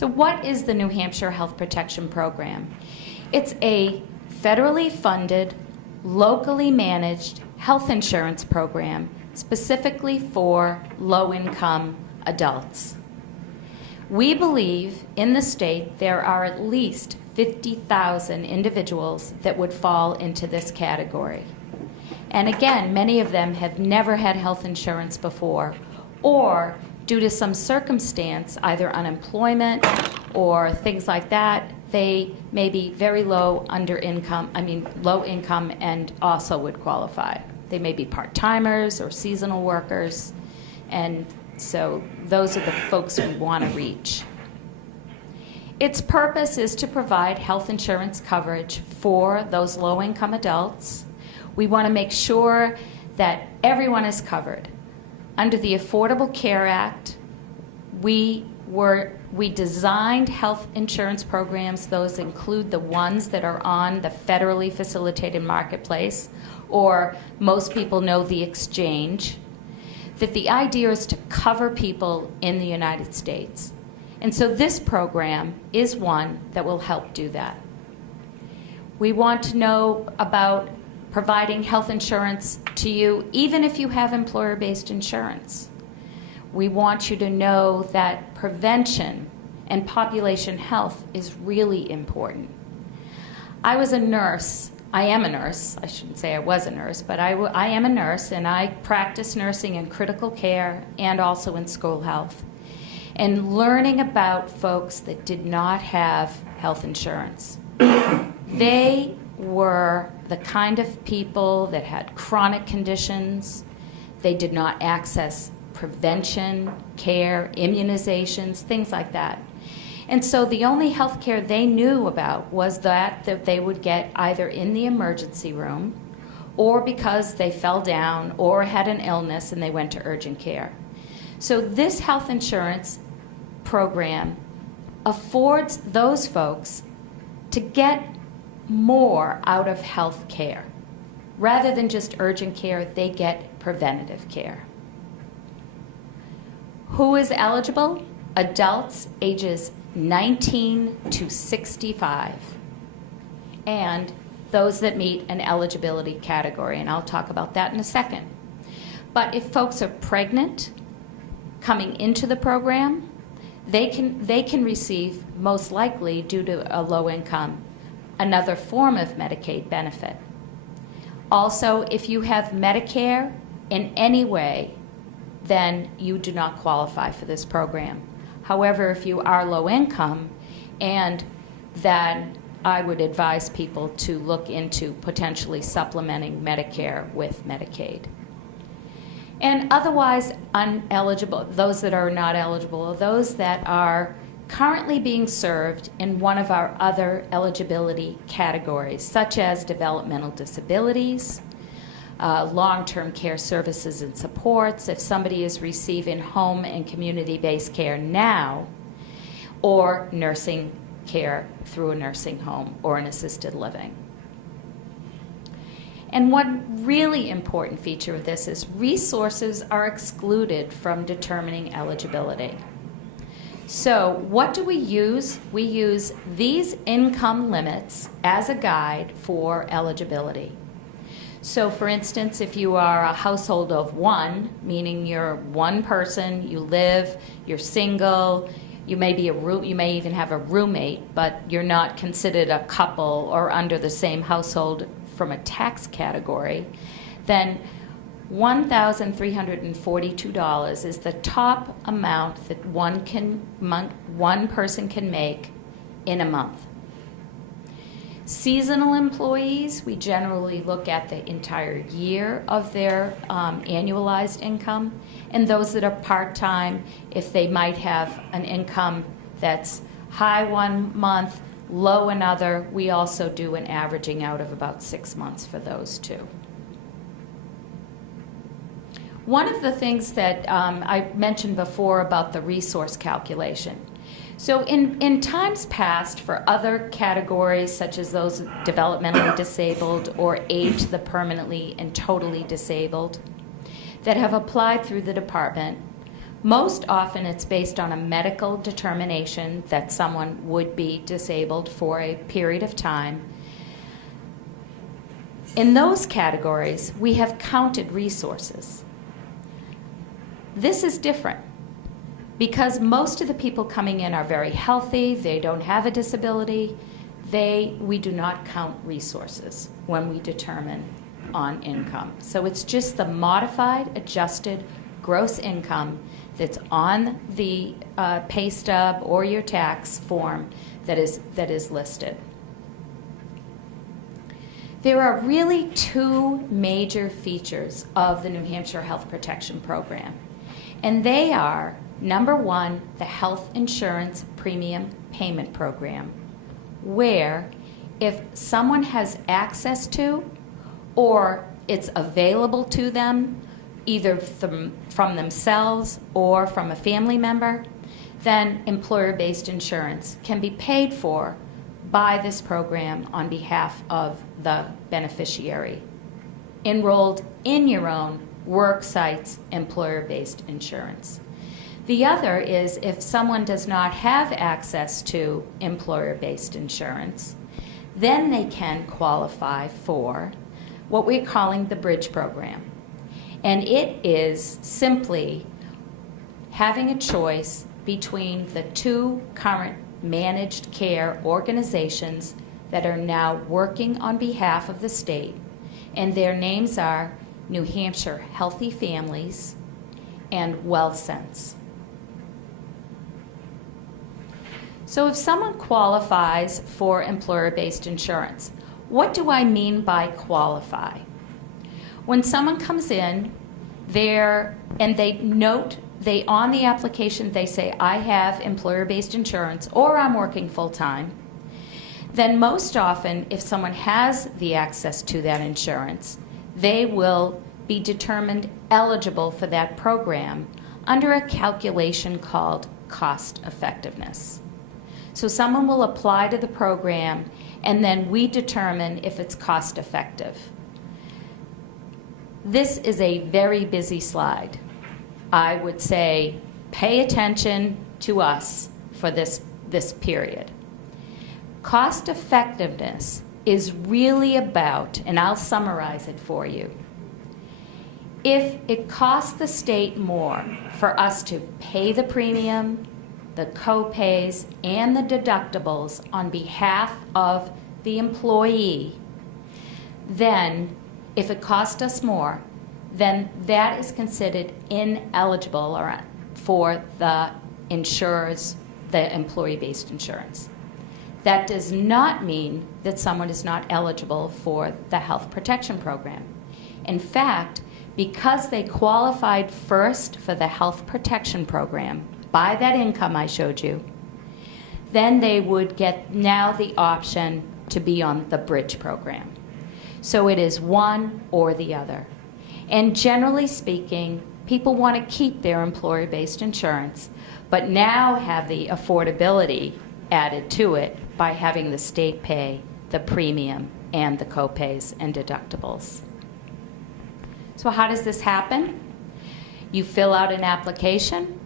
So what is the New Hampshire Health Protection Program? It's a federally funded, locally managed health insurance program specifically for low-income adults. We believe in the state there are at least 50,000 individuals that would fall into this category. And again, many of them have never had health insurance before, or due to some circumstance, either unemployment or things like that, they may be very low income and also would qualify. They may be part-timers or seasonal workers, and so those are the folks we want to reach. Its purpose is to provide health insurance coverage for those low-income adults. We want to make sure that everyone is covered. Under the Affordable Care Act, we designed health insurance programs. Those include the ones that are on the federally facilitated marketplace, or most people know the exchange, that the idea is to cover people in the United States. And so this program is one that will help do that. We want to know about providing health insurance to you even if you have employer-based insurance. We want you to know that prevention and population health is really important. I was a nurse. I am a nurse. I shouldn't say I was a nurse, but I am a nurse, and I practice nursing in critical care and also in school health. And learning about folks that did not have health insurance. They were the kind of people that had chronic conditions. They did not access prevention, care, immunizations, things like that. And so the only health care they knew about was that they would get either in the emergency room or because they fell down or had an illness and they went to urgent care. So this health insurance program affords those folks to get more out of health care. Rather than just urgent care, they get preventative care. Who is eligible? Adults ages 19 to 65, and those that meet an eligibility category, and I'll talk about that in a second. But if folks are pregnant coming into the program, they can receive, most likely due to a low income, another form of Medicaid benefit. Also, if you have Medicare in any way, then you do not qualify for this program. However, if you are low income, and then I would advise people to look into potentially supplementing Medicare with Medicaid. And otherwise uneligible, those that are not eligible, are those that are currently being served in one of our other eligibility categories, such as developmental disabilities, long-term care services and supports, if somebody is receiving home and community-based care now, or nursing care through a nursing home or an assisted living. And one really important feature of this is resources are excluded from determining eligibility. So what do we use? We use these income limits as a guide for eligibility. So for instance, if you are a household of one, meaning you're one person, you live, you're single, you may even have a roommate, but you're not considered a couple or under the same household from a tax category, then $1,342 is the top amount that one person can make in a month. Seasonal employees, we generally look at the entire year of their annualized income, and those that are part-time, if they might have an income that's high one month, low another, we also do an averaging out of about 6 months for those two. One of the things that I mentioned before about the resource calculation. So in times past, for other categories such as those developmentally disabled or age the permanently and totally disabled that have applied through the department, Most often it's based on a medical determination that someone would be disabled for a period of time. In those categories, we have counted resources. This is different because most of the people coming in are very healthy, they don't have a disability, we do not count resources when we determine on income. So it's just the modified, adjusted gross income that's on the pay stub or your tax form that is listed. There are really two major features of the New Hampshire Health Protection Program, and they are, number one, the health insurance premium payment program, where if someone has access to or it's available to them, either from themselves or from a family member, then employer-based insurance can be paid for by this program on behalf of the beneficiary, enrolled in your own work site's employer-based insurance. The other is if someone does not have access to employer-based insurance, then they can qualify for what we're calling the Bridge program. And it is simply having a choice between the two current managed care organizations that are now working on behalf of the state, and their names are New Hampshire Healthy Families and WellSense. So if someone qualifies for employer-based insurance, what do I mean by qualify? When someone comes in there and they note, on the application they say, I have employer-based insurance or I'm working full-time, then most often if someone has the access to that insurance, they will be determined eligible for that program under a calculation called cost effectiveness. So someone will apply to the program and then we determine if it's cost effective. This is a very busy slide. I would say pay attention to us for this period. Cost effectiveness is really about, and I'll summarize it for you, if it costs the state more for us to pay the premium, the co-pays, and the deductibles on behalf of the employee, then if it costs us more, then that is considered ineligible for the insurers, the employee-based insurance. That does not mean that someone is not eligible for the health protection program. In fact, because they qualified first for the health protection program by that income I showed you, then they would get now the option to be on the Bridge program. So it is one or the other. And generally speaking, people want to keep their employer-based insurance, but now have the affordability added to it by having the state pay the premium and the co-pays and deductibles. So how does this happen? You fill out an application,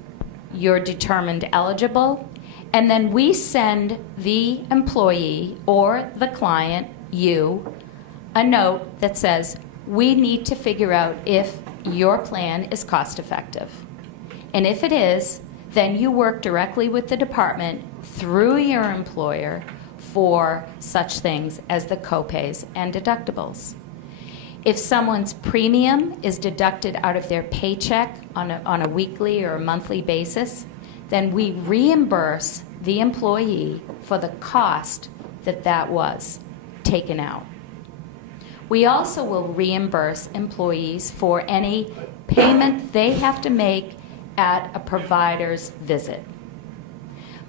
you're determined eligible, and then we send the employee or the client, you, a note that says, we need to figure out if your plan is cost effective. And if it is, then you work directly with the department through your employer for such things as the co-pays and deductibles. If someone's premium is deducted out of their paycheck on a weekly or a monthly basis, then we reimburse the employee for the cost that was taken out. We also will reimburse employees for any payment they have to make at a provider's visit.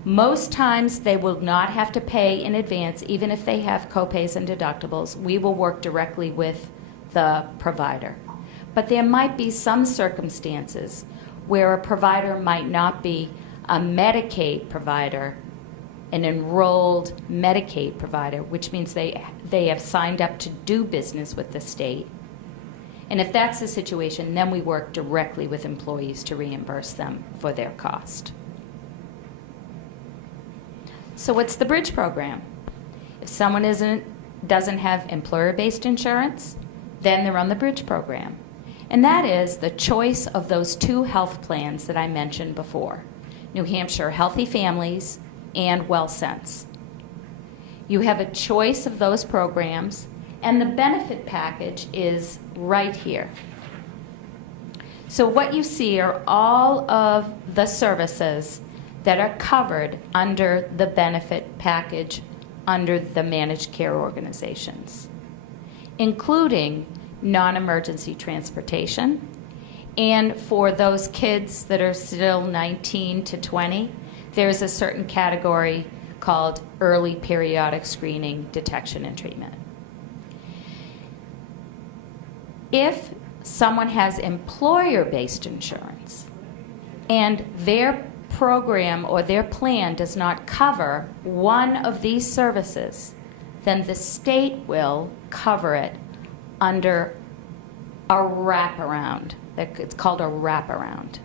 Most times they will not have to pay in advance, even if they have co-pays and deductibles. We will work directly with the provider. But there might be some circumstances where a provider might not be a Medicaid provider, an enrolled Medicaid provider, which means they have signed up to do business with the state, And if that's the situation, then we work directly with employees to reimburse them for their cost. So what's the bridge program? If someone doesn't have employer-based insurance, then they're on the bridge program. And that is the choice of those two health plans that I mentioned before, New Hampshire Healthy Families and WellSense. You have a choice of those programs, and the benefit package is right here. So what you see are all of the services that are covered under the benefit package under the managed care organizations, including non-emergency transportation, and for those kids that are still 19 to 20, there's a certain category called early periodic screening, detection, and treatment. If someone has employer-based insurance and their program or their plan does not cover one of these services, then the state will cover it under a wraparound. It's called a wraparound,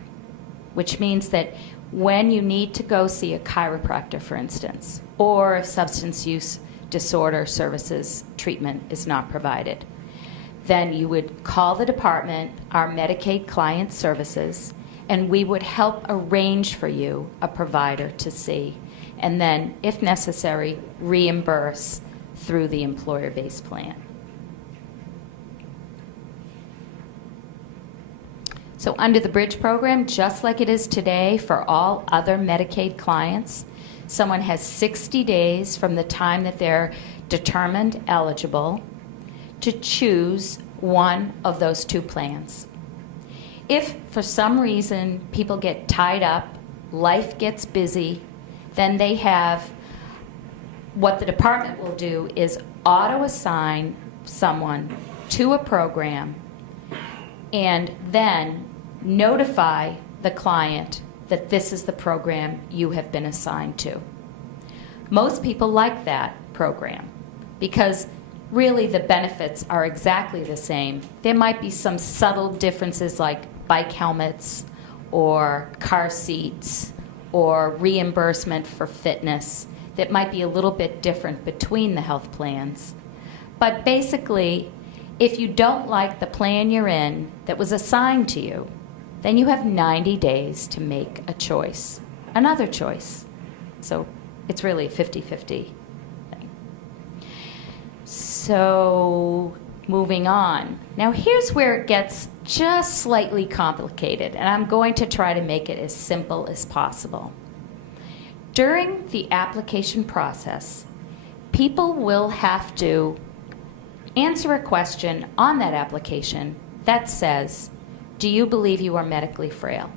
which means that when you need to go see a chiropractor, for instance, or if substance use disorder services treatment is not provided, then you would call the department, our Medicaid client services, and we would help arrange for you a provider to see, and then, if necessary, reimburse through the employer-based plan. So under the bridge program, just like it is today for all other Medicaid clients, someone has 60 days from the time that they're determined eligible to choose one of those two plans. If for some reason people get tied up, life gets busy, then they have, what the department will do is auto-assign someone to a program and then notify the client that this is the program you have been assigned to. Most people like that program because really the benefits are exactly the same. There might be some subtle differences like bike helmets or car seats or reimbursement for fitness that might be a little bit different between the health plans. But basically, if you don't like the plan you're in that was assigned to you, then you have 90 days to make a choice, another choice. So it's really a 50-50 thing. So moving on. Now here's where it gets just slightly complicated, and I'm going to try to make it as simple as possible. During the application process, people will have to answer a question on that application that says, do you believe you are medically frail?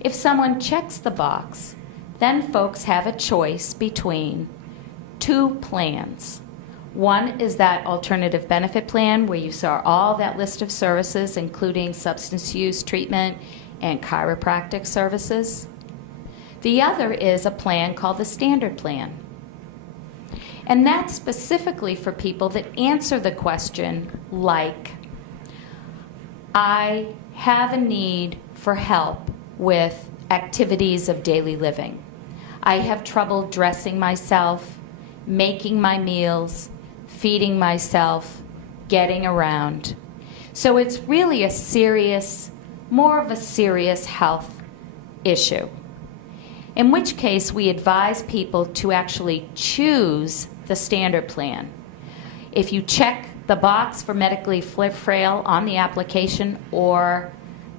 If someone checks the box, then folks have a choice between two plans. One is that alternative benefit plan where you saw all that list of services, including substance use treatment and chiropractic services. The other is a plan called the standard plan. And that's specifically for people that answer the question like, I have a need for help with activities of daily living. I have trouble dressing myself, making my meals, feeding myself, getting around. So it's really a serious, more of a serious health issue. In which case, we advise people to actually choose the standard plan. If you check the box for medically frail on the application, or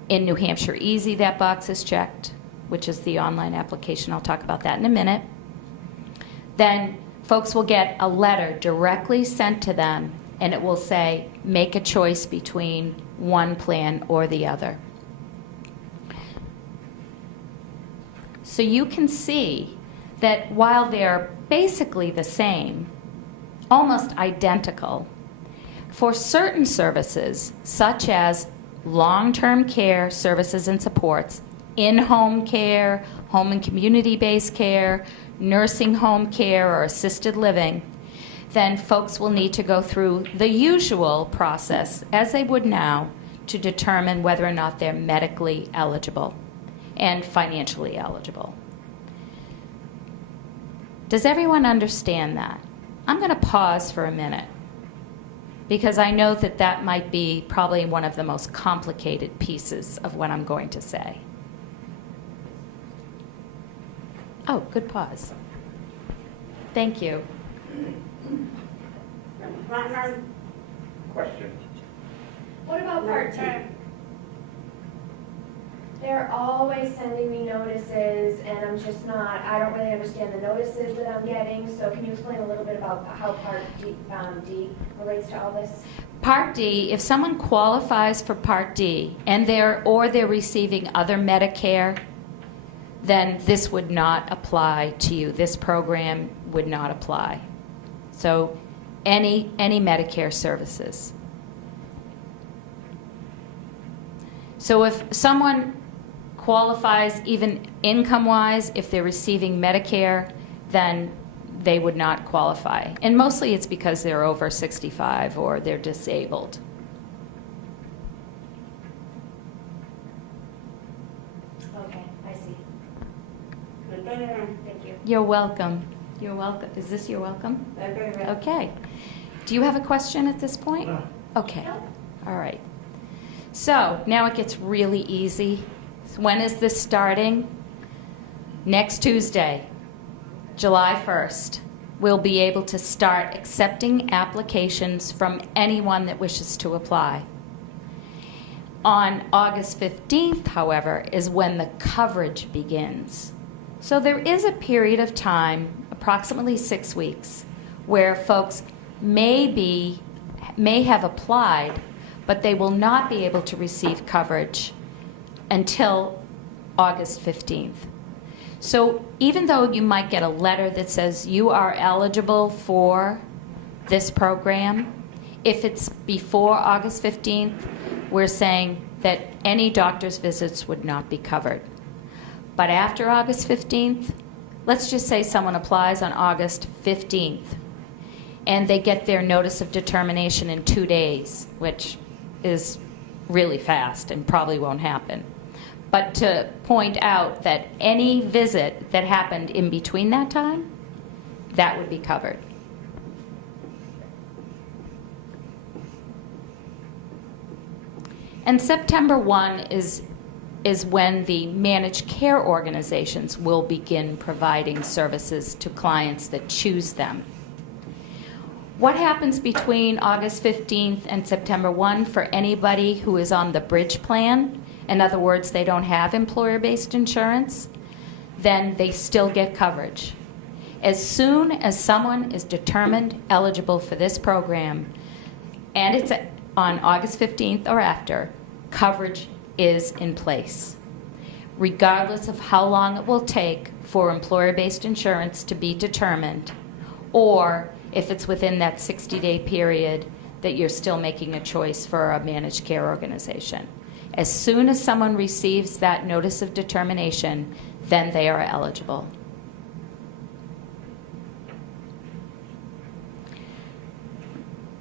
in New Hampshire Easy that box is checked, which is the online application, I'll talk about that in a minute, then folks will get a letter directly sent to them, and it will say, make a choice between one plan or the other. So you can see that while they're basically the same, almost identical, for certain services, such as long-term care services and supports, in-home care, home and community-based care, nursing home care, or assisted living, then folks will need to go through the usual process, as they would now, to determine whether or not they're medically eligible and financially eligible. Does everyone understand that? I'm going to pause for a minute, because I know that that might be probably one of the most complicated pieces of what I'm going to say. Oh, good pause. Thank you. Question. What about Part 2? They're always sending me notices, and I don't really understand the notices that I'm getting, so can you explain a little bit about how Part D relates to all this? Part D, if someone qualifies for Part D and they're receiving other Medicare, then this would not apply to you. This program would not apply. So any Medicare services. So if someone qualifies even income-wise, if they're receiving Medicare, then they would not qualify. And mostly it's because they're over 65 or they're disabled. Okay, I see. Thank you. You're welcome. You're welcome. Is this your welcome? Okay. Do you have a question at this point? No. Okay. All right. So now it gets really easy. When is this starting? Next Tuesday, July 1st, we'll be able to start accepting applications from anyone that wishes to apply. On August 15th, however, is when the coverage begins. So there is a period of time, approximately 6 weeks, where folks may have applied, but they will not be able to receive coverage until August 15th. So even though you might get a letter that says you are eligible for this program, if it's before August 15th, we're saying that any doctor's visits would not be covered. But after August 15th, let's just say someone applies on August 15th, and they get their notice of determination in 2 days, which is really fast and probably won't happen. But to point out that any visit that happened in between that time, that would be covered. And September 1 is when the managed care organizations will begin providing services to clients that choose them. What happens between August 15th and September 1 for anybody who is on the bridge plan? In other words, they don't have employer-based insurance, then they still get coverage. As soon as someone is determined eligible for this program, and it's on August 15th or after, coverage is in place, regardless of how long it will take for employer-based insurance to be determined, or if it's within that 60-day period that you're still making a choice for a managed care organization. As soon as someone receives that notice of determination, then they are eligible.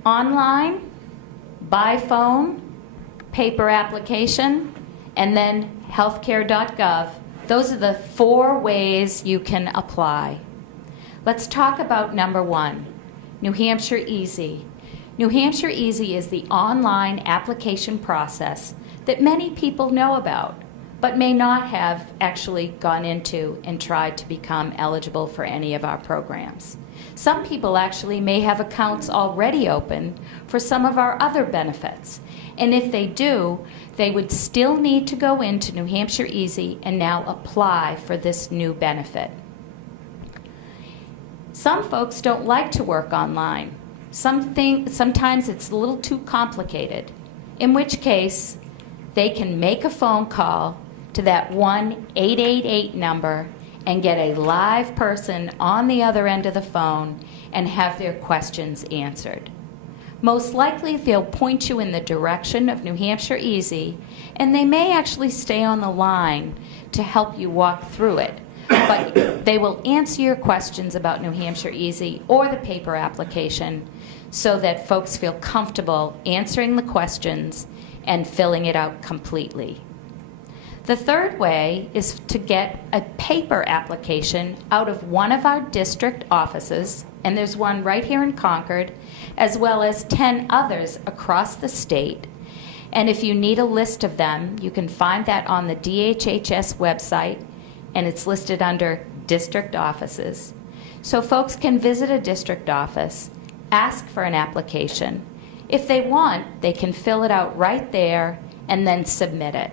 Online, by phone, paper application, and then healthcare.gov. Those are the 4 ways you can apply. Let's talk about number 1, New Hampshire Easy. New Hampshire Easy is the online application process that many people know about, but may not have actually gone into and tried to become eligible for any of our programs. Some people actually may have accounts already open for some of our other benefits. And if they do, they would still need to go into New Hampshire Easy and now apply for this new benefit. Some folks don't like to work online. Sometimes it's a little too complicated, in which case they can make a phone call to that 1-888 number and get a live person on the other end of the phone and have their questions answered. Most likely they'll point you in the direction of New Hampshire Easy, and they may actually stay on the line to help you walk through it. but they will answer your questions about New Hampshire Easy or the paper application so that folks feel comfortable answering the questions and filling it out completely. The third way is to get a paper application out of one of our district offices, and there's one right here in Concord, as well as 10 others across the state. And if you need a list of them, you can find that on the DHHS website, and it's listed under district offices. So folks can visit a district office, ask for an application. If they want, they can fill it out right there and then submit it.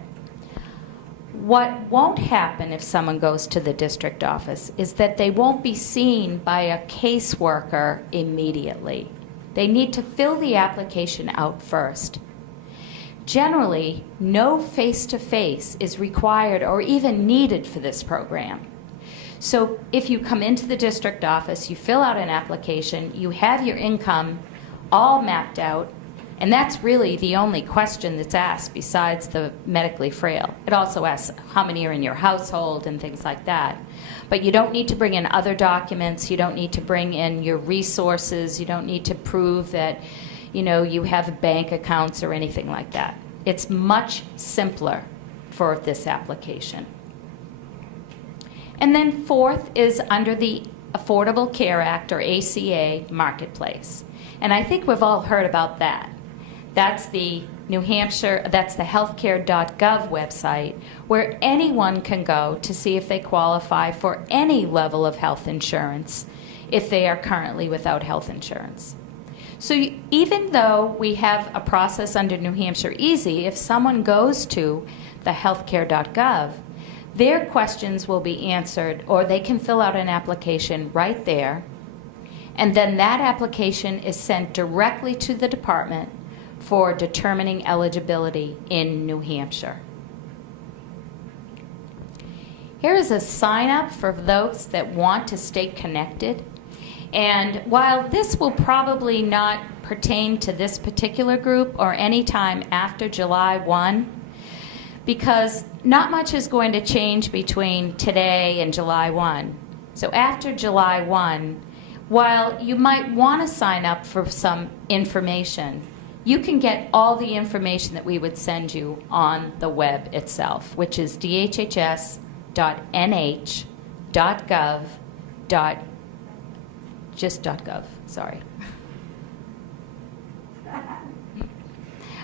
What won't happen if someone goes to the district office is that they won't be seen by a caseworker immediately. They need to fill the application out first. Generally, no face-to-face is required or even needed for this program. So if you come into the district office, you fill out an application, you have your income all mapped out, and that's really the only question that's asked besides the medically frail. It also asks how many are in your household and things like that. But you don't need to bring in other documents, you don't need to bring in your resources, you don't need to prove that you have bank accounts or anything like that. It's much simpler for this application. And then fourth is under the Affordable Care Act, or ACA, marketplace. And I think we've all heard about that. That's the healthcare.gov website, where anyone can go to see if they qualify for any level of health insurance if they are currently without health insurance. So even though we have a process under New Hampshire Easy, if someone goes to the healthcare.gov, their questions will be answered, or they can fill out an application right there, and then that application is sent directly to the department for determining eligibility in New Hampshire. Here is a sign up for those that want to stay connected. And while this will probably not pertain to this particular group or any time after July 1, because not much is going to change between today and July 1. So after July 1, while you might want to sign up for some information, you can get all the information that we would send you on the web itself, which is dhhs.nh.gov. Sorry.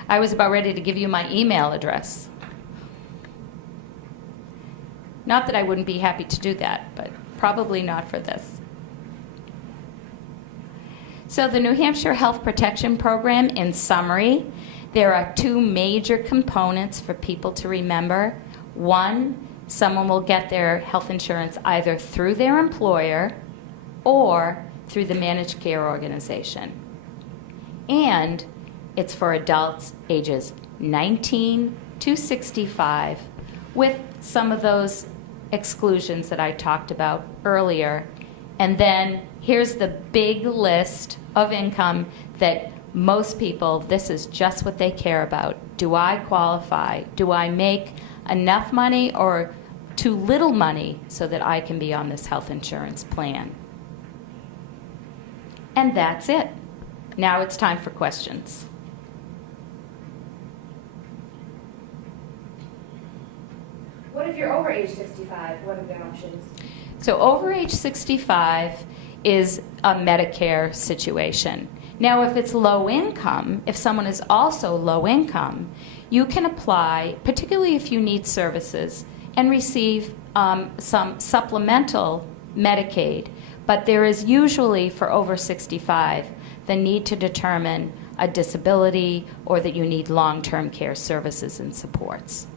I was about ready to give you my email address. Not that I wouldn't be happy to do that, but probably not for this. So the New Hampshire Health Protection Program, in summary, there are two major components for people to remember. One, someone will get their health insurance either through their employer or through the managed care organization. And it's for adults ages 19 to 65 with some of those exclusions that I talked about earlier. And then here's the big list of income that most people, this is just what they care about. Do I qualify? Do I make enough money or too little money so that I can be on this health insurance plan? And that's it. Now it's time for questions. What if you're over age 65? What are the options? So over age 65 is a Medicare situation. Now, if it's low income, if someone is also low income, you can apply, particularly if you need services, and receive some supplemental Medicaid. But there is usually, for over 65, the need to determine a disability or that you need long-term care services and supports.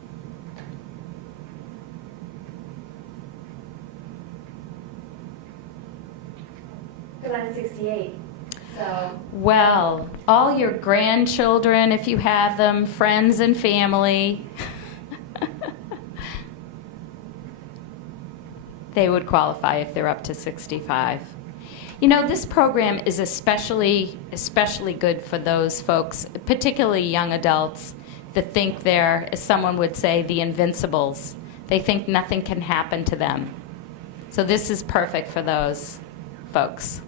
But I'm 68, so. Well, all your grandchildren, if you have them, friends and family, they would qualify if they're up to 65. You know, this program is especially good for those folks, particularly young adults, that think they're, as someone would say, the invincibles. They think nothing can happen to them. So this is perfect for those folks.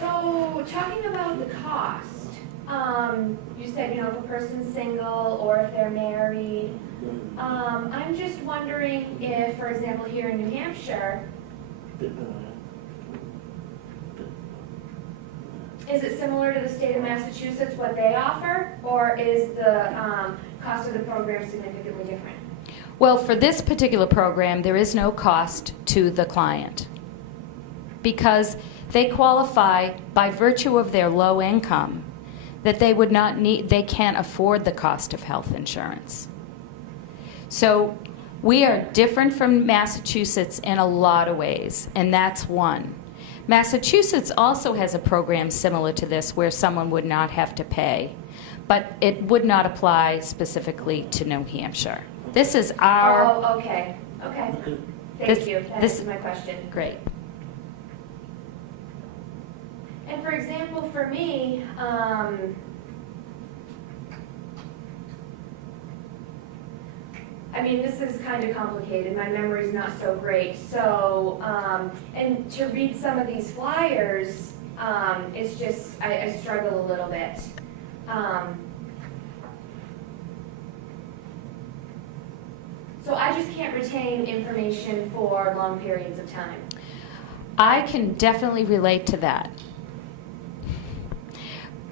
So, talking about the cost, you said, if a person's single or if they're married. I'm just wondering if, for example, here in New Hampshire, is it similar to the state of Massachusetts, what they offer, or is the cost of the program significantly different? Well, for this particular program, there is no cost to the client because they qualify by virtue of their low income that they can't afford the cost of health insurance. So we are different from Massachusetts in a lot of ways, and that's one. Massachusetts also has a program similar to this where someone would not have to pay, but it would not apply specifically to New Hampshire. This is our... Oh, okay. Thank you. That answers my question. Great. And for example, for me, this is kind of complicated. My memory's not so great. So, and to read some of these flyers, it's just, I struggle a little bit. So I just can't retain information for long periods of time. I can definitely relate to that.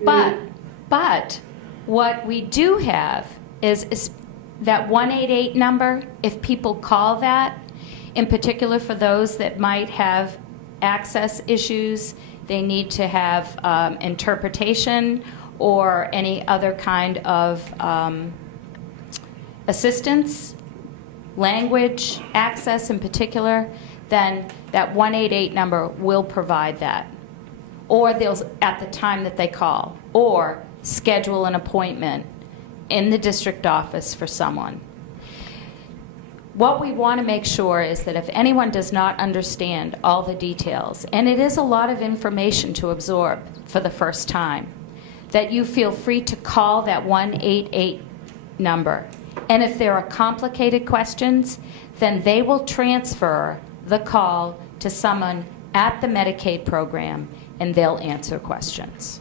But what we do have is that 188 number. If people call that, in particular for those that might have access issues, they need to have interpretation or any other kind of assistance, language access in particular, then that 188 number will provide that. Or they'll, at the time that they call, or schedule an appointment in the district office for someone. What we want to make sure is that if anyone does not understand all the details, and it is a lot of information to absorb for the first time, that you feel free to call that 188 number. And if there are complicated questions, then they will transfer the call to someone at the Medicaid program, and they'll answer questions.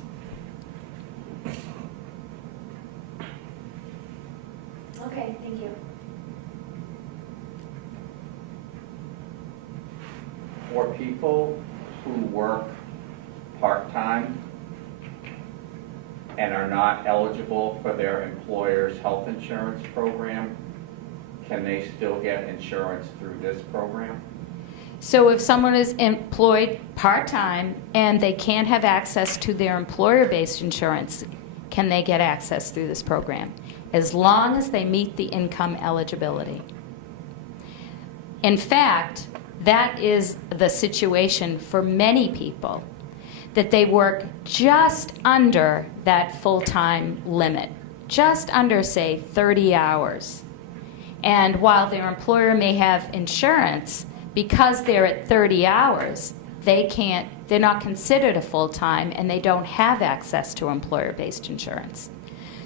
Okay, thank you. For people who work part-time and are not eligible for their employer's health insurance program, can they still get insurance through this program? So if someone is employed part-time and they can't have access to their employer-based insurance, can they get access through this program? As long as they meet the income eligibility. In fact, that is the situation for many people, that they work just under that full-time limit, just under, say, 30 hours. And while their employer may have insurance, because they're at 30 hours, they're not considered a full-time and they don't have access to employer-based insurance.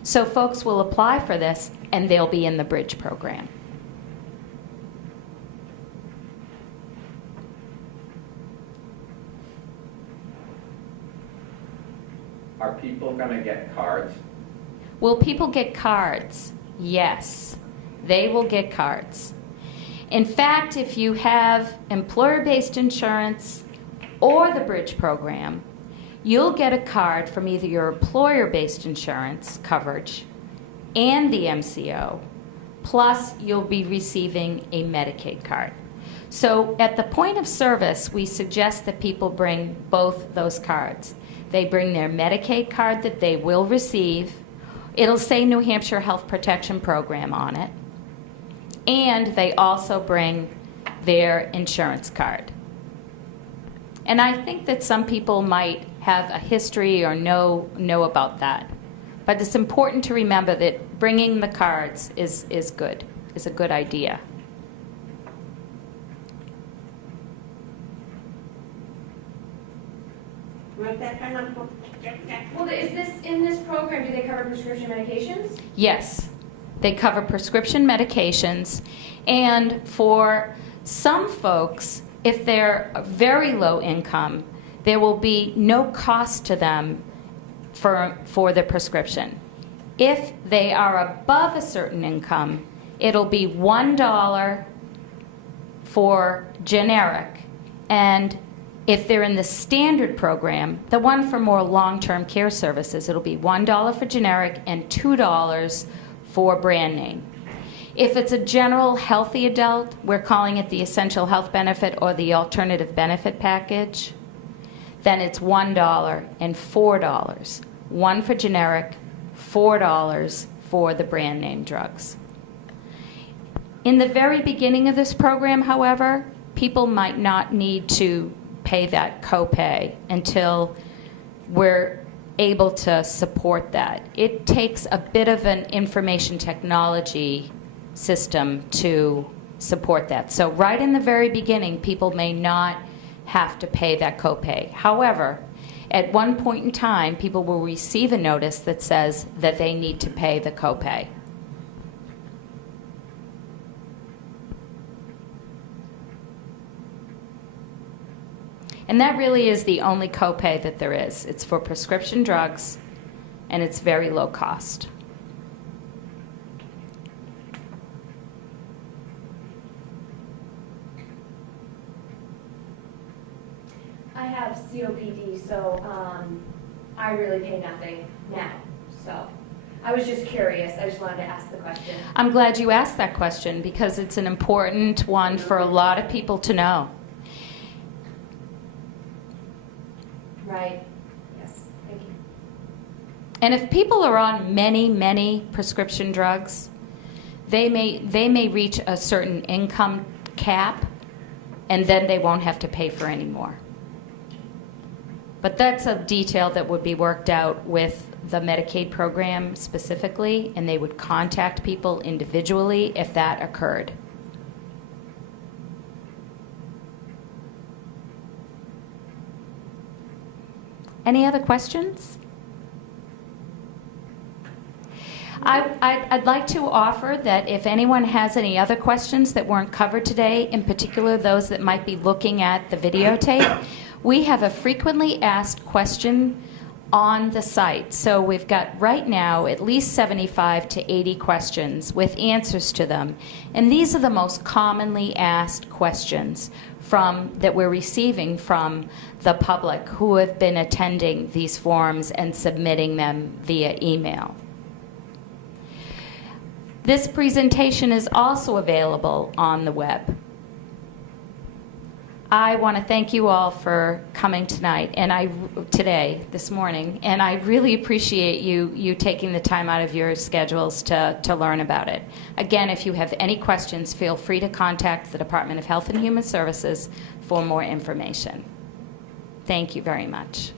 So folks will apply for this and they'll be in the Bridge program. Are people going to get cards? Will people get cards? Yes, they will get cards. In fact, if you have employer-based insurance or the Bridge program, you'll get a card from either your employer-based insurance coverage and the MCO, plus you'll be receiving a Medicaid card. So at the point of service, we suggest that people bring both those cards. They bring their Medicaid card that they will receive. It'll say New Hampshire Health Protection Program on it. And they also bring their insurance card. And I think that some people might have a history or know about that. But it's important to remember that bringing the cards is good, is a good idea. When Well, is this, in this program, do they cover prescription medications? Yes, they cover prescription medications, and for some folks, if they're very low income, there will be no cost to them for the prescription. If they are above a certain income, it'll be $1 for generic, and if they're in the standard program, the one for more long-term care services, it'll be $1 for generic and $2 for brand name. If it's a general healthy adult, we're calling it the essential health benefit or the alternative benefit package, then it's $1 and $4. One for generic, $4 for the brand name drugs. In the very beginning of this program, however, people might not need to pay that copay until we're able to support that. It takes a bit of an information technology system to support that. So right in the very beginning, people may not have to pay that copay. However, at one point in time, people will receive a notice that says that they need to pay the copay. And that really is the only copay that there is. It's for prescription drugs, and it's very low cost. I have COPD, so I really pay nothing now. So I was just curious. I just wanted to ask the question. I'm glad you asked that question because it's an important one for a lot of people to know. Right. Yes. Thank you. And if people are on many, many prescription drugs, they may reach a certain income cap, and then they won't have to pay for any more. But that's a detail that would be worked out with the Medicaid program specifically, and they would contact people individually if that occurred. Any other questions? I'd like to offer that if anyone has any other questions that weren't covered today, in particular those that might be looking at the videotape, we have a frequently asked question on the site. So we've got right now at least 75 to 80 questions with answers to them. And these are the most commonly asked questions that we're receiving from the public who have been attending these forums and submitting them via email. This presentation is also available on the web. I want to thank you all for coming tonight this morning, and I really appreciate you taking the time out of your schedules to learn about it. Again, if you have any questions, feel free to contact the Department of Health and Human Services for more information. Thank you very much.